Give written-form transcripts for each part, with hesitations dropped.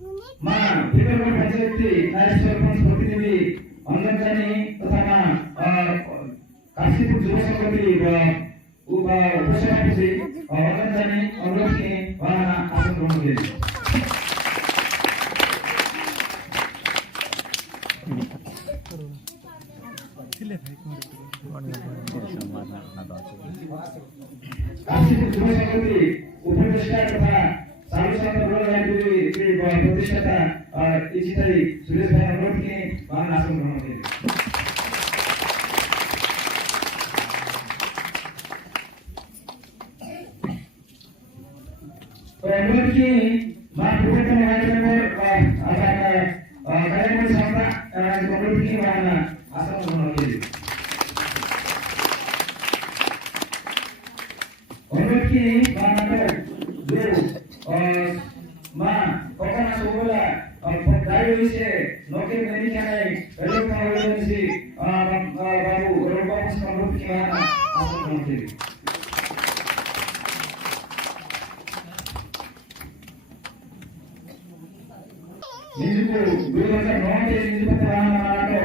मां फिकर पंचायती नायब सरपंच प्रतिनिधि अंगनवाड़ी तथा काशीपुर युवा समिति उपसभापति अंगनवाड़ी अनुरोध के वाला आसन ग्रहण किए। काशीपुर युवा समिति उपदेष्टा तथा सार्वजनिक लाइब्रेरी के प्रतिष्ठाता इचिताई सुरेश भाई अनुरोध के वाला आसन ग्रहण किए। अनुरोध की मां प्रोफेसर महाजन और कार्यक्रम संस्था अनुरोध की वाला आसन ग्रहण किए। अनुरोध की मां कोकना सोबला और दाई से नौकरी नहीं खाने पहले का से बाबू रोबा से अनुरोध की वाला आसन ग्रहण किए। निजुको 2009 के निजुको प्राणातो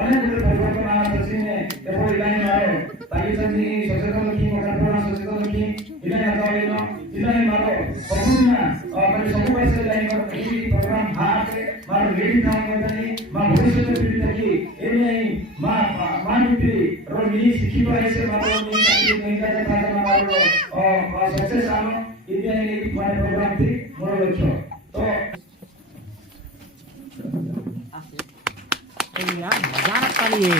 अनेक परिवर्तन आने देखो इलाइन मारो ताकि संधि सचेतन की मकरपुरा सचेतन की इलाइन आताविनो इलाइन मारो बहुना और सब पैसे इलाइन मारो किसी प्रोग्राम हाथे मारो लीडिंग काम करनी मां भविष्य में पीढ़ी तक ये नहीं मां नीति रो मिली सीखी पाए से मारो नहीं का था मारो और सक्सेस आनो इलाइन मां प्रोग्राम थी मोर लक्ष्य तो यार मजा ना करिए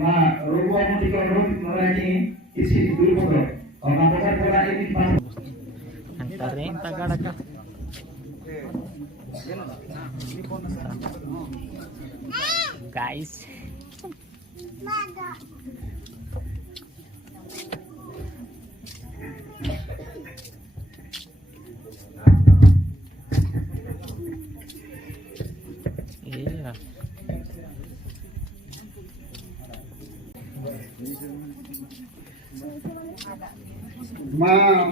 मां रोगवा मुटिका रोग Marathi isi dulu foto melakukan pola ini antarin tagadaka guys iya मां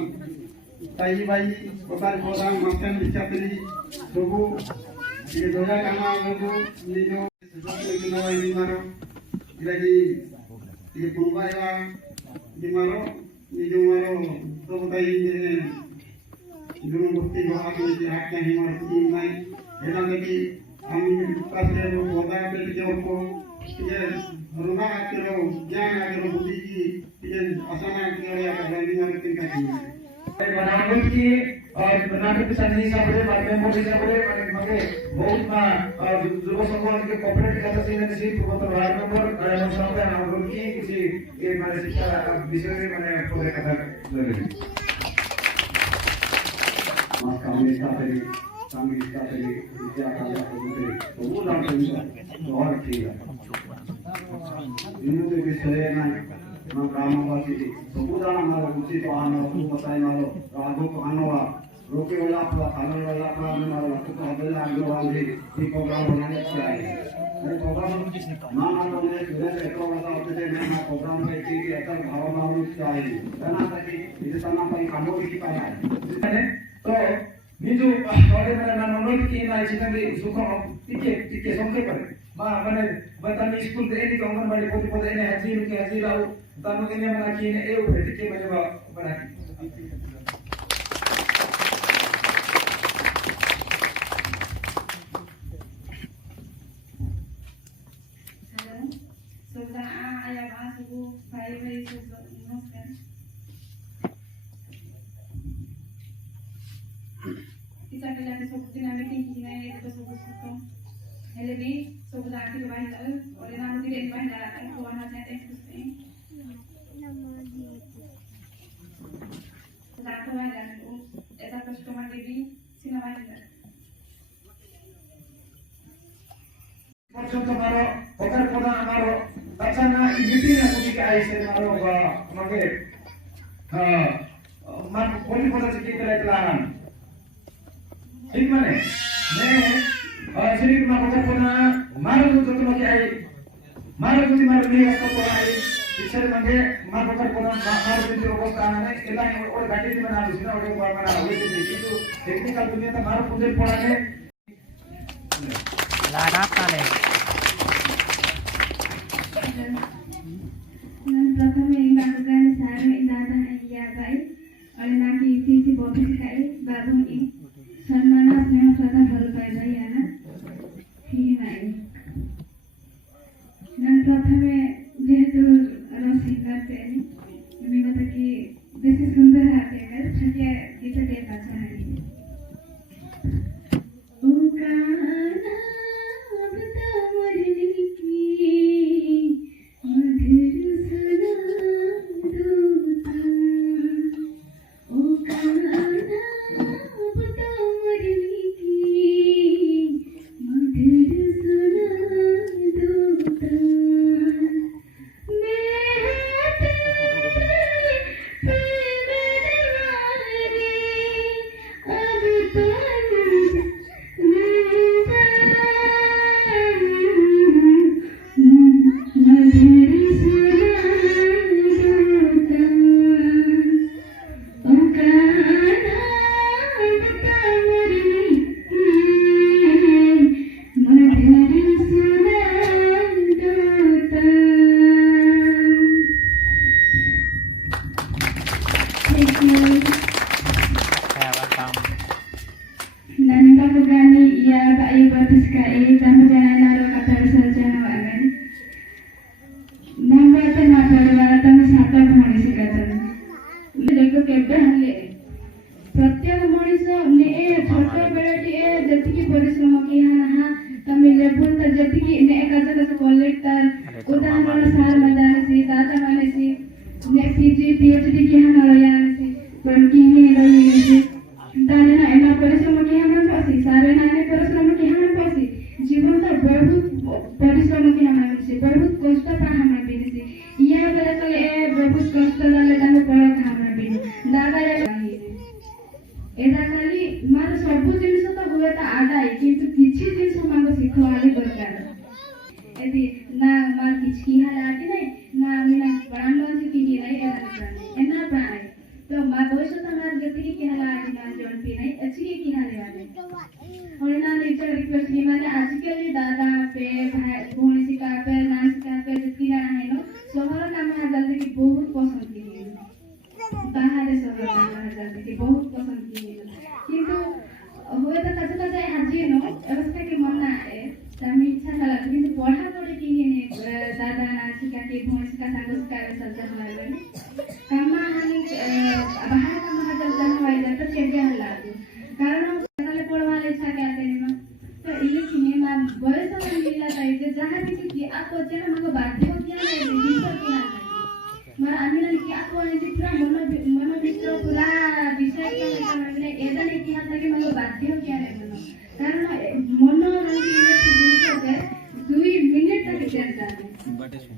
ताई भाई कोतार प्रोग्राम मास्टर लिखातली सबु ये दोया कामा गो निजो सुजो के नवाई दिमारो इलागी ये पुरबाया दिमारो निजो मारो सब ताई ने गुरु मुक्ति बाबा के हाथ के हिमार की नहीं एना लगी हम पासे बोदा पे जो को ये रुना के रो ज्ञान के रो बुद्धि की ये आसाना के रो या गांधी मार के का बनावट की और बनावट संधि सबरे मेंबर सबरे मगे बहुत मा युवा समाज के कोऑपरेट करता से सी पूर्वत वार्ड मेंबर कार्यक्रम संस्था अनुरोध की किसी ये माने शिक्षा विषय में माने पूरे कथा लगे मां कामिस्ता तेरी विद्या का होते वो नाम से और ठीक है इन्होंने विषय में मां ग्रामवासी सबुदाना मारो उचित आनो बताई मारो राघो आनवा रोके वाला अपना खाने वाला अपना मारो तो अबेला आगे वाले ये प्रोग्राम बनाने चाहिए ये प्रोग्राम मां मानो ने सुबह से को वाला होते थे मैं प्रोग्राम में की एकल भावना होनी चाहिए बना ताकि इसे तना पर कामों की पाया है तो निजु तोड़े मेरा अनुरोध की ना इचने सुख टिके संके पर मां माने बतानी स्कूल दे दी अंगनवाड़ी पोती पोते ने हाजिर आओ तानु के ने मना की ने ए उठे टिके मने बना Sudah ayah suku bayi suku namaskar. Kita belajar suku dinamik ini itu suku suku. Hele ni suku dah kita bayi tahu. Oleh nama kita ini bayi dah kan kawan hanya teknis ni. Sudah tu bayi dah tu. Eta customer jadi sini bayi dah. Percuma maro, oker poda maro. अच्छा ना meeting ना कुछ के आई से मारो मगे मन कोणी कोणाचं की करायचं लहान ठीक म्हणे ने श्री मागोचा पुन्हा मारो जो तुम्ही आहे मारो तुम्ही मारो मी असतो तो आहे इच्छा म्हणजे मागोचा पुन्हा मारो तुम्ही अवस्था नाही एला और गाडी ती बना दुसरा और बना होते किंतु टेक्निकल दुनिया तर मारो पुढे पडाने लाडात आले प्रथम बाबुगान सार दादा या भाई और ना की इसी बोली सिखाई बाबू ने सम्मान स्नेह श्रद्धा भर पाइबा याना ठीक है नन प्रथम जेहेतु रसिक करते मैं बता कि बेसी सुंदर हाथे कर छटिया गीत दे पाछा है ओ काना बता मरनी की मधुर सुना दूता ओ काना बता मरनी की मधुर सुना दूता Nani Bagani ia bayi batiskai tamu jangan naro katar saja hawakan. Mangga tengah परिवार tamu satu भणी सिकातन. देखो केबे हले प्रत्येक मनीष ने ए छोट बेलाटी ए जति की परिश्रम की हाना तमे लेबुल त जति की ने काज काज कलेक्टर उदाहरण सार मदाने से दादा माने से ने पीजी पीएचडी की हाना याने से पर की ने रही से दाने ना एना परिश्रम की हाना पासी सारे नाने परिश्रम की हाना पासी जीवन तो बहुत परिश्रम की हाना से बहुत कष्ट पा हाना बिने से या बेला चले ए बहुत कष्ट डाले ताने पड़ा हाना बिने दादा एदा खाली मार सब जिनिस तो हुए त आडाई किंतु किछि जिनिस मांगो सिखवाली दरकार एदी ना मार किछि की हाल आती नै ना मिना प्राण लंज की नै एना प्राण तो मा दोष तो मार गति की हाल आती ना जोन पी नै अच्छी की हाल आती और ना नेचर रिक्वेस्ट की माने आजकल दादा पे भाई भोणी सिका पे नान सिका पे जति ना है नो शहर काम हा जल्दी की बहुत पसंद की बाहर शहर काम हा जल्दी की बहुत पसंद की किंतु हुए तो कच्चा कच्चा हाजी नो अवस्था के मन ना है तमी इच्छा ना लगती किंतु पढ़ा पढ़े की ने दादा नाची का के भोंस का सागस का सज्जा हमारे कामा हानि बाहर का महाजन जन वाई जाता चेंगे हल्ला कारण काले पढ़वाले इच्छा के आते हैं तो ये किने ना बयस में मिला था जे जहां भी की आप जेना मको बाध्य हो गया है विश्व की हाल मार आमिना की आप वाले जी पूरा मन विश्व पूरा विषय के माने एदा ने की हाल के मको बाध्य हो गया है कारण मन रंगी इलेक्ट्रिक जिनिस है 2 मिनिट तक चलता है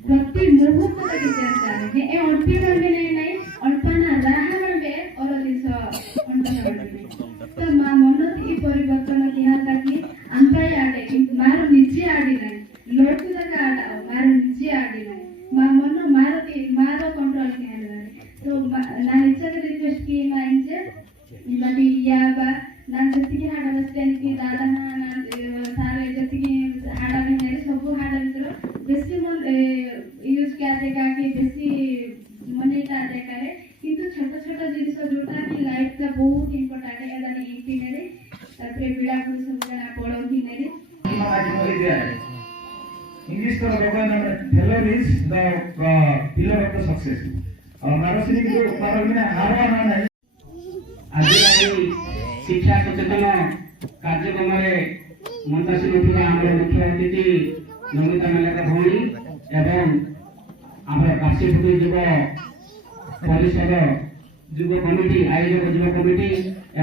प्रति मुहूर्त तक चलता है ए अल्पी में नहीं अल्पना राह में और जिस अंतना में तो मा मन ई परिवर्तन की हाल की अंतय आडे मार निजे आडी नहीं लोक तक आडा मार निजे आडी नहीं मा मन मार कंट्रोल की हाल तो ना इच्छा रिक्वेस्ट की ना इंजे इबादी या बा ना जति की हाडा बस्तेन की दादा ना सारे जति की हाडा में है सब हाडा भीतर बेसी मन यूज क्या देगा कि बेसी मनी ता देगा रे किंतु छोटा छोटा जिनिस जोटा की लाइफ का बहुत इंपोर्टेंट है एदा ने इंपी ने तापरे बिड़ा को सब जना पड़ो की ने इंग्लिश का व्यवहार में failure is the pillar of the success और मानसिक जो पारमिना हारवा ना नहीं आज शिक्षा सचेतन कार्यक्रम मंचासीन होता आम मुख्य अतिथि नमिता मेलाका भौणी एवं आम काशीपुर युव परिषद युव कमिटी आयोजक युव कमिटी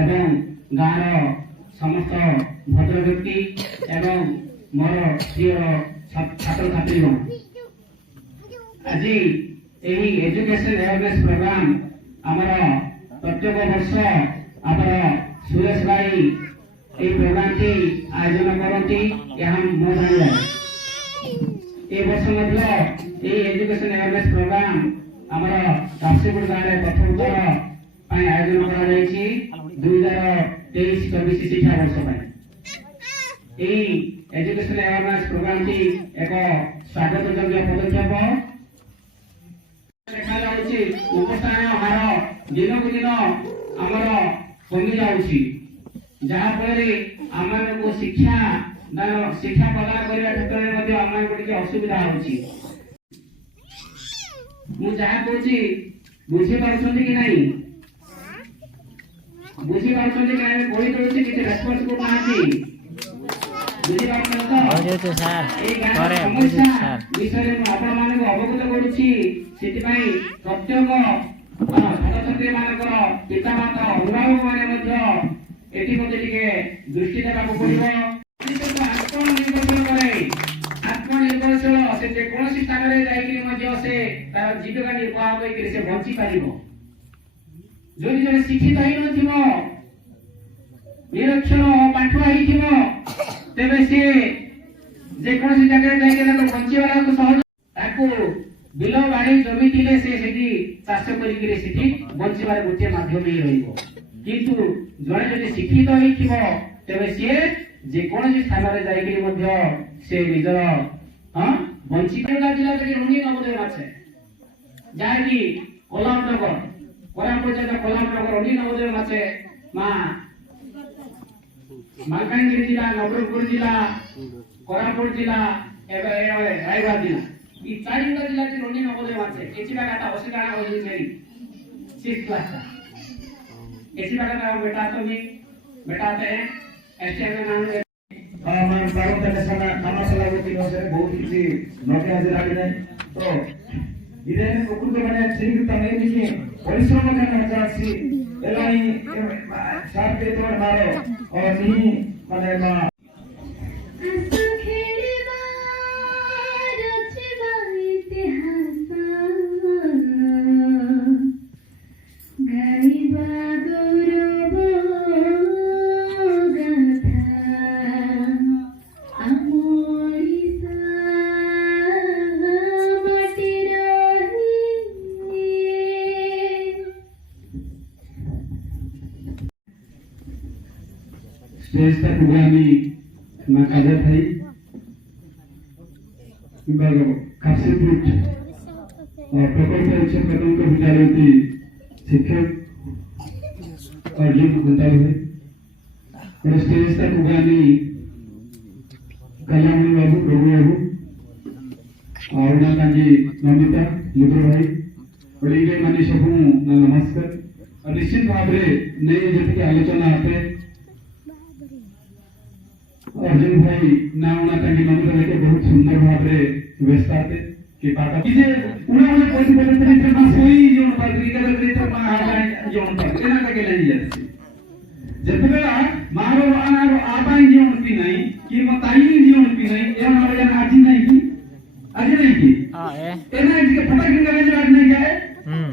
एवं गाँव समस्त भद्र व्यक्ति एवं मोर प्रिय छात्र छात्री আজি এই এডুকেশন অ্যাওয়ারনেস প্রোগ্রাম আমার প্রত্যেক বর্ষ আমার সুরেশ ভাই এই প্রোগ্রামটি আয়োজন করতে यहाँ মো জানিলে এই বর্ষ মধ্যে এই এডুকেশন অ্যাওয়ারনেস প্রোগ্রাম আমার রাষ্ট্রপুর গাঁরে প্রথম থর ପାଇଁ আয়োজন করা যাইছি 2023-24 শিক্ষা বর্ষ ପାଇଁ এই এডুকেশন অ্যাওয়ারনেস প্রোগ্রামটি এক স্বাগতযোগ্য পদক্ষেপ দেখা যাଉଛି উপস্থান ହାର ଦିନକୁ ଦିନ ଆମର କମି ଯାଉଛି ଯାହା ଫଳରେ ଆମମାନଙ୍କୁ ଶିକ୍ଷା ପ୍ରଦାନ କରିବା କ୍ଷେତ୍ରରେ ମଧ୍ୟ ଆମମାନଙ୍କୁ ଟିକେ ଅସୁବିଧା ହେଉଛି ମୁଁ ଯାହା କହୁଛି ବୁଝିପାରୁଛନ୍ତି କି ନାହିଁ ବୁଝିପାରୁଛନ୍ତି କି ଆମେ କହି ଦଉଛି କିଛି ରେସ୍ପନ୍ସ କରୁନାହାନ୍ତି ବୁଝିପାରୁଛନ୍ତି ତ ବୁଝୁଛୁ ସାର୍ এই ଗାଁର ପରେ ସମସ୍ୟା ବୁଝୁଛୁ ସାର୍ ବିଷୟରେ ମୁଁ ଆପଣମାନଙ୍କୁ ଅବଗତ କରୁଛି ସେଥିପାଇଁ ପ୍ରତ୍ୟେକ ଛାତ୍ରଛାତ୍ରୀ ମାନଙ୍କର ପିତାମାତା ଅଭିଭାବକ ମାନେ ମଧ୍ୟ ଏଠି ମୋତେ ଟିକେ ଦୃଷ୍ଟି ଦେବାକୁ ପଡିବ ଆତ୍ମନିର୍ଭରଶୀଳ କରେ ଆତ୍ମନିର୍ଭରଶୀଳ ସେ ଯେକୌଣସି ସ୍ଥାନରେ ଯାଇକିରି ମଧ୍ୟ ସେ ତାର ଜୀବିକା ନିର୍ବାହ କରିକିରି ସେ ବଞ୍ଚି ପାରିବ ଯଦି ଜଣେ ଶିକ୍ଷିତ ହେଇନଥିବ ନିରକ୍ଷର ପାଠୁଆ ହେଇଥିବ ତେବେ ସେ ଯେକୌଣସି ଜାଗାରେ ଯାଇକି ତାକୁ ବଞ୍ଚିବାକୁ ସହଜ ତାକୁ ବିଲ ବାଡ଼ି ଜମି ଥିଲେ ସେ ସେଠି ଚାଷ କରିକିରି ସେଠି ବଞ୍ଚିବାର ଗୋଟିଏ ମାଧ୍ୟମ ହିଁ ରହିବ କିନ୍ତୁ ଜଣେ ଯଦି ଶିକ୍ଷିତ ହେଇଥିବ ତେବେ ସିଏ ଯେକୌଣସି ସ୍ଥାନରେ ଯାଇକିରି ମଧ୍ୟ ସେ ନିଜର ବଞ୍ଚିପାରିବା ଜିଲ୍ଲାରେ ରଙ୍ଗୀନ ନବୋଦୟ ଅଛି ଯାହାକି କୋଲାମନଗର କୋରାପୁଟ ଜିଲ୍ଲା କୋଲାମନଗର ରଙ୍ଗୀନ ନବୋଦୟ ଅଛି ମା ମାଲକାନଗିରି ଜିଲ୍ଲା ନବରଙ୍ଗପୁର ଜିଲ୍ଲା କୋରାପୁଟ ଜିଲ୍ଲା ଏବେ ରାୟଗଡ଼ା ଜିଲ୍ଲା ಈ ಚಾಡಿಂಗ ಜಿಲ್ಲಾಕ್ಕೆ ರೊಂಡಿ ನವೋದಯ ಮಾಡ್ತಾರೆ ಹೆಚ್ಚಿನಾಗ ಹೊಸಗಾಣ ಹೋಗಿ ಸೇರಿ 6th क्लास का ಹೆಚ್ಚಿನಾಗ ನಾವು बेटा तो भी बेटा आते हैं ऐसे में नाम मैं बारों तक समय खाना चला होती है सर बहुत ही नौकरी हाजिर आ गई तो इधर कुकुर के मैंने ठीक तने नहीं परिश्रम करना चाहती एलाई साथ के तोड़ मारो और नहीं माने मा स्टेज तक प्रोग्रामी नाकाजा थाई विभाग काशीपुर और प्रकल्प उच्च प्राथमिक विद्यालय की शिक्षक अर्जुन गुंता हुए और स्टेज तक प्रोग्रामी कल्याणी बाबू प्रभु बाबू और नाकाजी नमिता लुद्र भाई और ये माने सबू नमस्कार और निश्चित भाव में नई जति आलोचना आते अर्जुन भाई नाउना ताकि नमिता लेके बहुत सुंदर भाव रे व्यस्ताते कि पाता कि जे उना कोई बोलते नहीं मां सोई जोन पादरी के बोलते तो मां आबाई जोन पादरी ना के ले जाती जेतबेला मारो आनारो आबाई जोन की नहीं कि मताई जोन की नहीं ए मारो जन आजी नहीं की हां ए एना के फटा के वेजराट नहीं गए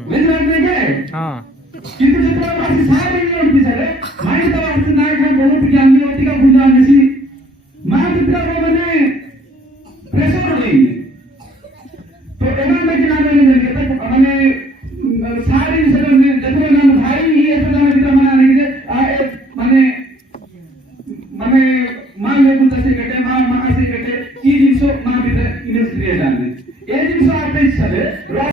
वेजराट नहीं गए हां किंतु जेतबेला बासी सारे जोन की सरे माई तो बासी ना खा बहुत ज्ञान होती का बुझा नहीं मां पिता को बने प्रेशर नहीं तो एना में किना नहीं देखे तक माने सारी सब में जतने नाम भाई ये सब नाम पिता मना नहीं दे माने माने मां लोगों से कटे मां से कटे ये जिसो मां पिता इंडस्ट्री जाने ये जिसो आते सब